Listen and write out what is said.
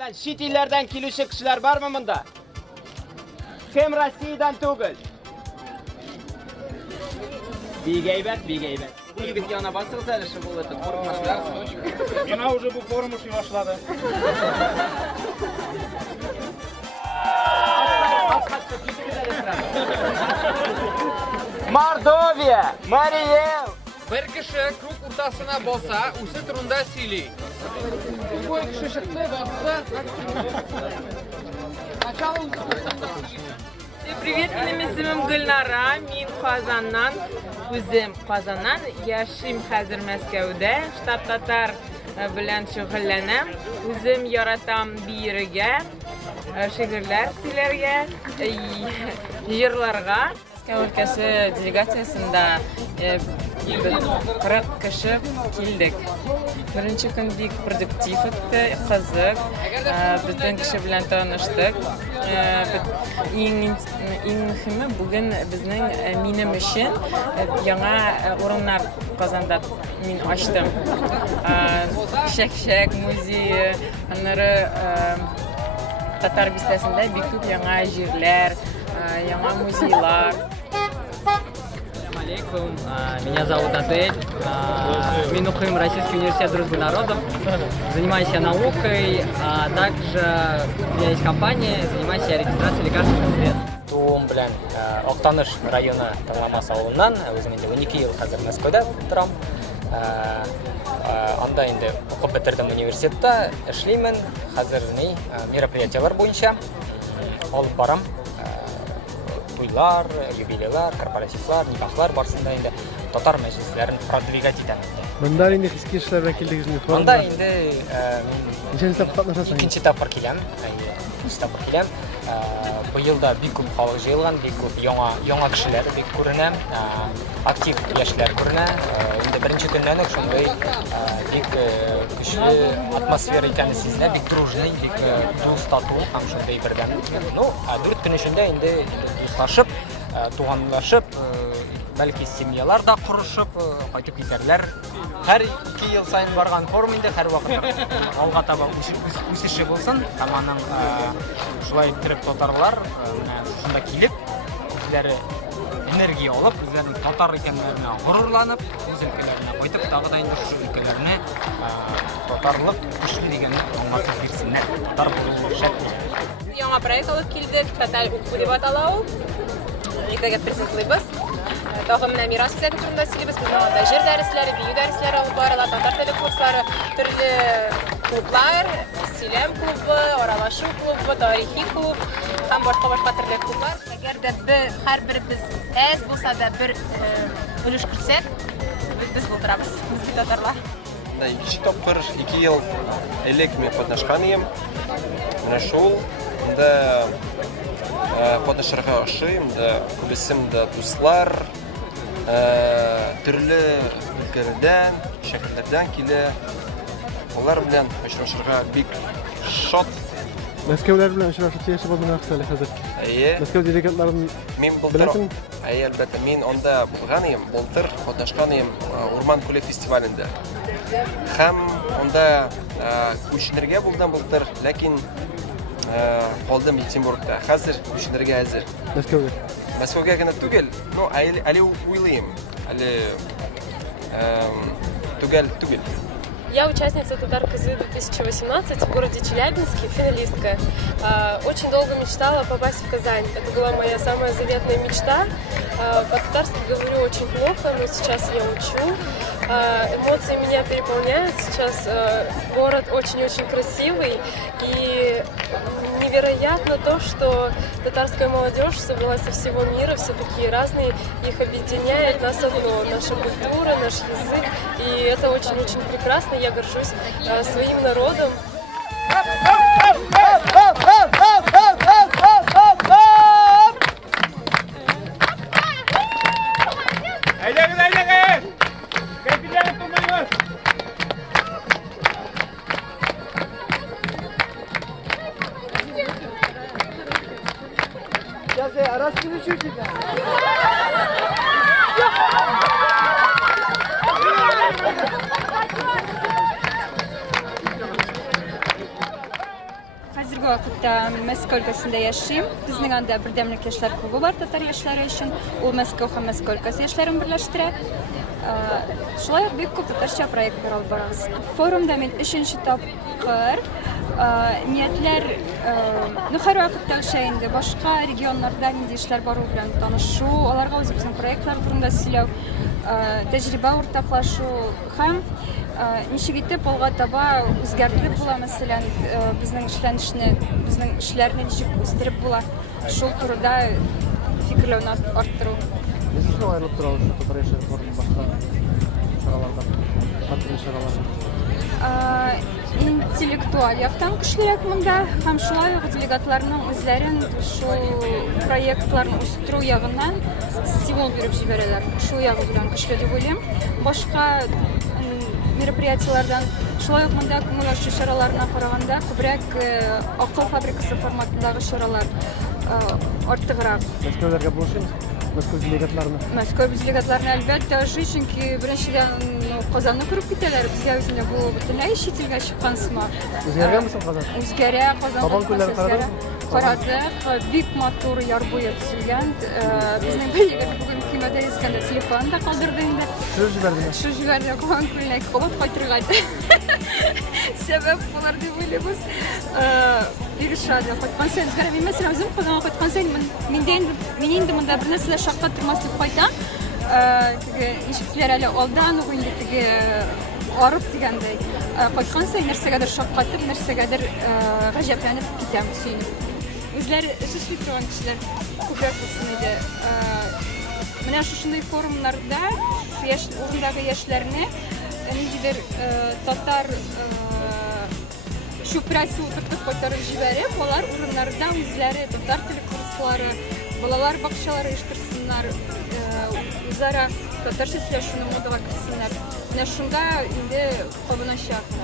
Masalan, chet ellardan keluvchi kishilar bormi bunda? Hem Rossiyadan tug'il. Begaybat. Bu yigit yana bosqisa ishi bo'ladi, qo'rqmaslar. Mena уже bu forum işi başladı. Mordovia, Mariel. Bir kishi krug o'rtasına bossa, o'sha turunda siyli. Bu kishi shiqni bossa. Привет, менің ismim Gulnara, men Qozondan, o'zim Qozondan, yashim hozir Moskvada, shtab tatar bilan shug'ullanaman. O'zim yaratam biriga, she'rlar, sizlarga, yerlarga. Moskva өлкәсе делегациясында 40 кеше келдік. Birinchi kun бик продуктив o'tdi, qiziq. Butun kishi bilan tanishdик. Eng muhimi bugun bizning mening uchun yangi o'rinlar Qozonda men ochdim. Shak muzeyi, anlari Tatar bistesinde bir ko'p yangi yerlar, yangi muzeylar. Алейкум, меня зовут Адель, Минухим Российский университет дружбы народов, занимаюсь я наукой, а также у меня есть компания, занимаюсь я регистрацией лекарственных средств. Туым белән Актаныш районы Таңламас авылынан, өзім инде 12 ел хәзер Мәскәүдә торам. Анда инде укып бетердем университетта, эшлеймен, хәзер мероприятиялар буенча алып барам. Туйлар, юбилейлар, корпоративлар, никахлар барысында инде татар мәҗлесләрен продвигать итәм. Монда инде хискә эшләргә килдегез инде. Монда инде ничәнче тапкыр катнашасың? Икенче тапкыр киләм. Быел да бик күп халык җыелган, бик күп яңа кешеләр бик күренә, актив яшьләр күренә. Инде беренче көннән үк шундый бик көчле атмосфера икәнен сизенә, бик дружный, бик дус тату һәм шундый бердәм. 4 көн эчендә инде дуслашып, туганлашып, бәлки семьялар да курышып, кайтып китәрләр. Һәр 2 ел сайын барган форум инде һәр вакыт алга таба үсеше булсын. Һәм аның шулай иттереп татарлар шунда килеп, үзләре энергия алып, үзләренең татар икәнләренә горурланып, үз өлкәләренә кайтып, тагы да инде шу өлкәләрне татарлык көчле дигәнне аңлатып бирсеннәр. Татар булу шәп. Яңа проект алып килдек, Татар уку дип атала ул. Иртәгә презентлыйбыз. Тагы менә мирас үзәге турында сөйлибез. Без анда җыр дәресләре, бию дәресләре алып барыла, татар теле курслары, төрле клублар, сөйләм клубы, аралашу клубы, тарихи клуб һәм башка төрле клублар. Әгәр дә һәрберебез әз булса да бер өлеш кертсәк, без булдырабыз. Без татарлар. Да, икенче тапкыр 2 ел элек мен катнашкан идем. Менә шул инде катнашырга ошыйм, күбесем дуслар, төрле өлкәләрдән, шәһәрләрдән килә. Алар белән очрашырга бик шат. Мәскәүләр белән очрашып яшәп булган хәзер хәзер. Мәскәү делегатларын Мен булдыр. Әлбәттә, мин анда булган идем, былтыр катнашкан идем Урман күле фестивалендә. Һәм анда күченергә булдым былтыр, ләкин калдым Екатеринбургта. Хәзер күченергә әзер. Мәскәүгә. Мәскәүгә генә түгел, әле уйлыйм. Әле түгел. Я участница Татар КЗ 2018 в городе Челябинске, финалистка. Очень долго мечтала попасть в Казань. Это была моя самая заветная мечта. По-татарски говорю очень плохо, но сейчас я учу. Эмоции меня переполняют. Сейчас город очень-очень красивый. И невероятно то, что татарская молодежь собралась со всего мира, все такие разные. Их объединяет нас одно, наша культура, наш язык. И это очень-очень прекрасно. Я горжусь своим народом. Hazırgi vaqtda Moskva өлкәсендә яшим. Безнең анда бердәмлек яшьләр клубы бар татар яшьләре өчен. Ул Москва һәм Москва өлкәсе яшьләрен берләштерә. Шулай ук бик күп татарча проектлар алып барабыз. Форумда мин 3нче тапкыр ниятләр һәр вакытта инде башка регионнарда нинди эшләр бару белән танышу, аларга үзебезнең проектлар турында сөйләү, тәҗрибә уртаклашу һәм ничек итеп алга таба үзгәртеп була, мәсәлән, безнең эшләнешне, безнең эшләрне ничек үстереп була, шул турыда фикерләүне арттыру. Ничек аерылып тора ул татар яшьләр форумы башка чаралардан? Катнаш чаралардан. Интеллектуаль яктан көчлерәк монда һәм шулай ук делегатларның үзләрен шул проектларны үстерү ягыннан стимул биреп җибәрәләр. Шул ягы белән көчле дип уйлыйм. Башка мероприятиеләрдән шулай ук монда күңел ачу чараларына караганда күбрәк акыл фабрикасы форматындагы чаралар артыграк. Мәскәүләргә булышабыз. Москва делегатларына. Москва делегатларына әлбәттә чөнки беренчедән Казанны күреп китәләр. Безгә үзенә бу бөтенләй чит илгә чыккан сымак. Үзгәргәнме соң Казан? Үзгәрә, Казан күлләрен карадык. Бик матур яр буе төзелгән. Безнең бәйгегә бүген кыйммәте искәндә телефон да калдырды инде. Шул җибәрдеңме? Шул җибәрде, Казан күлләренә кабат кайтырга. Сәбәп булар дип уйлыйбыз. Бик шат. Кайткан сәйер үзгәрә. Мин мәсәлән үзем Казанга кайткан сәйер мин инде монда бер нәрсәләр шакка тормас дип кайтам. Ничекләр әле алдан ук инде теге арып дигәндәй. Кайткан сәйер нәрсәгәдер шаккатып, нәрсәгәдер гаҗәпләнеп китәм, сөенеп. Үзләре эшли торган кешеләр күбрәк булсын иде. Менә шушындый форумнарда урындагы яшьләрне ниндидер татар чүпрәсе утыртып кайтарып җибәреп, алар урыннарда үзләре татар теле курслары, балалар бакчалары оештырсыннар, үзара татарча сөйләшүне модага кертсеннәр. Менә шунда инде кабыначак.